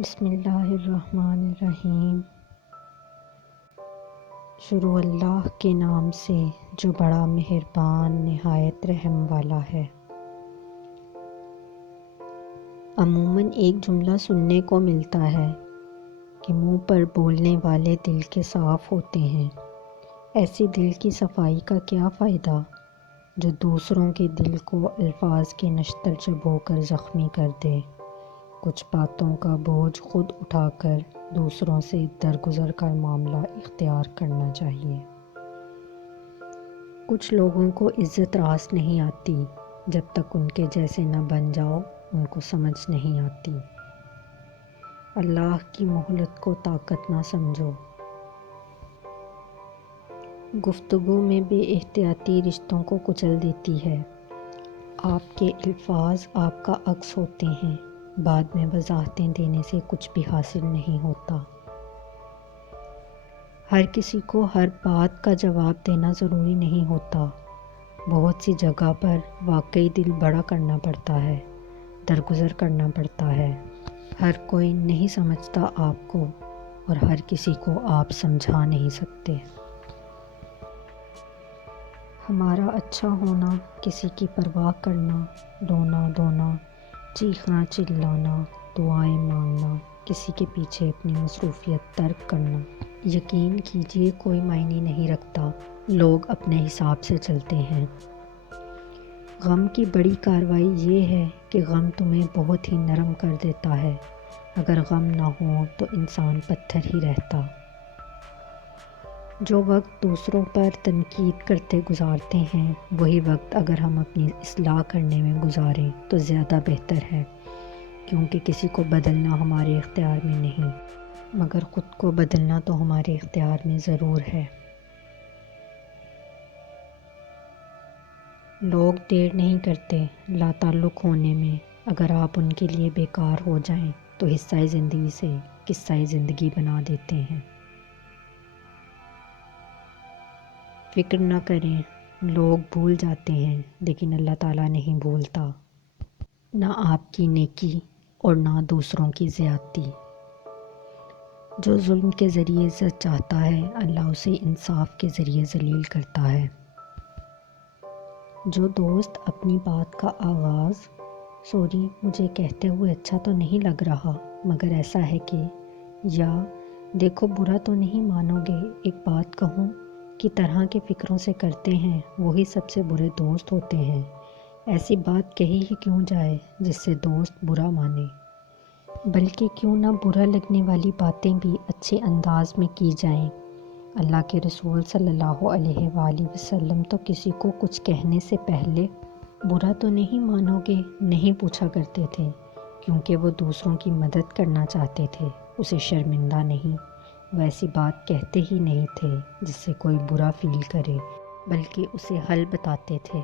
بسم اللہ الرحمن الرحیم۔ شروع اللہ کے نام سے جو بڑا مہربان نہایت رحم والا ہے۔ عموماً ایک جملہ سننے کو ملتا ہے کہ منہ پر بولنے والے دل کے صاف ہوتے ہیں۔ ایسی دل کی صفائی کا کیا فائدہ جو دوسروں کے دل کو الفاظ کے نشتر چبھو کر زخمی کر دے۔ کچھ باتوں کا بوجھ خود اٹھا کر دوسروں سے درگزر کر معاملہ اختیار کرنا چاہیے۔ کچھ لوگوں کو عزت راس نہیں آتی، جب تک ان کے جیسے نہ بن جاؤ ان کو سمجھ نہیں آتی۔ اللہ کی مہلت کو طاقت نہ سمجھو۔ گفتگو میں بے احتیاطی رشتوں کو کچل دیتی ہے۔ آپ کے الفاظ آپ کا عکس ہوتے ہیں، بعد میں وضاحتیں دینے سے کچھ بھی حاصل نہیں ہوتا۔ ہر کسی کو ہر بات کا جواب دینا ضروری نہیں ہوتا۔ بہت سی جگہ پر واقعی دل بڑا کرنا پڑتا ہے، درگزر کرنا پڑتا ہے۔ ہر کوئی نہیں سمجھتا آپ کو، اور ہر کسی کو آپ سمجھا نہیں سکتے۔ ہمارا اچھا ہونا، کسی کی پرواہ کرنا، رونا دھونا، چیخنا چلانا، دعائیں مانگنا، کسی کے پیچھے اپنی مصروفیت ترک کرنا، یقین کیجیے کوئی معنی نہیں رکھتا۔ لوگ اپنے حساب سے چلتے ہیں۔ غم کی بڑی کارروائی یہ ہے کہ غم تمہیں بہت ہی نرم کر دیتا ہے۔ اگر غم نہ ہو تو انسان پتھر ہی رہتا۔ جو وقت دوسروں پر تنقید کرتے گزارتے ہیں، وہی وقت اگر ہم اپنی اصلاح کرنے میں گزاریں تو زیادہ بہتر ہے، کیونکہ کسی کو بدلنا ہمارے اختیار میں نہیں، مگر خود کو بدلنا تو ہمارے اختیار میں ضرور ہے۔ لوگ دیر نہیں کرتے لا تعلق ہونے میں۔ اگر آپ ان کے لیے بیکار ہو جائیں تو حصہ زندگی سے قصہ زندگی بنا دیتے ہیں۔ فکر نہ کریں، لوگ بھول جاتے ہیں لیکن اللہ تعالیٰ نہیں بھولتا، نہ آپ کی نیکی اور نہ دوسروں کی زیادتی۔ جو ظلم کے ذریعے عزت چاہتا ہے، اللہ اسے انصاف کے ذریعے ذلیل کرتا ہے۔ جو دوست اپنی بات کا آغاز سوری مجھے کہتے ہوئے اچھا تو نہیں لگ رہا مگر ایسا ہے کہ، یا دیکھو برا تو نہیں مانو گے ایک بات کہوں کی طرح کے فکروں سے کرتے ہیں، وہی سب سے برے دوست ہوتے ہیں۔ ایسی بات کہی ہی کیوں جائے جس سے دوست برا مانے، بلکہ کیوں نہ برا لگنے والی باتیں بھی اچھے انداز میں کی جائیں۔ اللہ کے رسول صلی اللہ علیہ وآلہ وسلم تو کسی کو کچھ کہنے سے پہلے برا تو نہیں مانو گے نہیں پوچھا کرتے تھے، کیونکہ وہ دوسروں کی مدد کرنا چاہتے تھے، اسے شرمندہ نہیں۔ وہ ایسی بات کہتے ہی نہیں تھے جس سے کوئی برا فیل کرے، بلکہ اسے حل بتاتے تھے۔